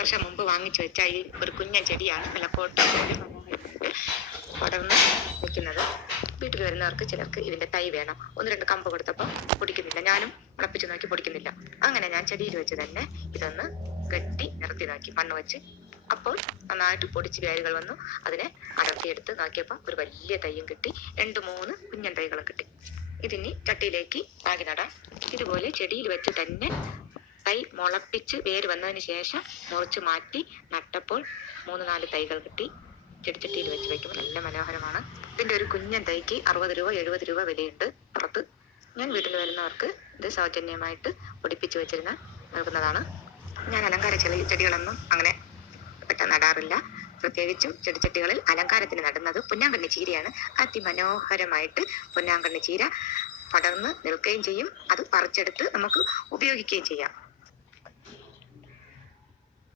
വർഷം മുമ്പ് വാങ്ങിച്ചു വെച്ച ഈ ഒരു കുഞ്ഞൻ ചെടിയാണ് നിലക്കോട്ട് പടർന്ന് നിൽക്കുന്നത്. വീട്ടിൽ വരുന്നവർക്ക് ചിലർക്ക് ഇതിന്റെ തൈ വേണം. 1-2 കമ്പ് കൊടുത്തപ്പോൾ പൊടിക്കുന്നില്ല. ഞാനും മുളപ്പിച്ചു നോക്കി പൊടിക്കുന്നില്ല. അങ്ങനെ ഞാൻ ചെടിയിൽ വെച്ച് തന്നെ ഇതൊന്ന് കെട്ടി നിർത്തി നോക്കി, മണ്ണ് വെച്ച്. അപ്പോൾ നന്നായിട്ട് പൊടിച്ച് വേരുകൾ വന്നു. അതിനെ അടർത്തിയെടുത്ത് നോക്കിയപ്പോൾ ഒരു വലിയ തൈയും കിട്ടി, 2-3 കുഞ്ഞൻ തൈകളും കിട്ടി. ഇതിനി ചട്ടിയിലേക്ക് ആകി നടാം. ഇതുപോലെ ചെടിയിൽ വെച്ച് തന്നെ തൈ മുളപ്പിച്ച് വേര് വന്നതിന് ശേഷം മുറിച്ച് മാറ്റി നട്ടപ്പോൾ 3-4 തൈകൾ കിട്ടി. ചെടിച്ചട്ടിയിൽ വെച്ച് വയ്ക്കുമ്പോൾ നല്ല മനോഹരമാണ്. ഇതിന്റെ ഒരു കുഞ്ഞൻ തൈക്ക് 60 രൂപ 70 രൂപ വിലയുണ്ട് പുറത്ത്. ഞാൻ വീട്ടിൽ വരുന്നവർക്ക് ഇത് സൗജന്യമായിട്ട് പൊടിപ്പിച്ച് വെച്ചിരുന്ന നൽകുന്നതാണ്. ഞാൻ അലങ്കാര ചെടികളൊന്നും അങ്ങനെ പെട്ടെന്ന് നടാറില്ല. പ്രത്യേകിച്ചും ചെടിച്ചട്ടികളിൽ അലങ്കാരത്തിന് നടുന്നത് പൊന്നാങ്കണ്ണി ചീരയാണ്. അതിമനോഹരമായിട്ട് പൊന്നാങ്കണ്ണി ചീര പടർന്ന് നിൽക്കുകയും ചെയ്യും. അത് പറിച്ചെടുത്ത് നമുക്ക് ഉപയോഗിക്കുകയും ചെയ്യാം.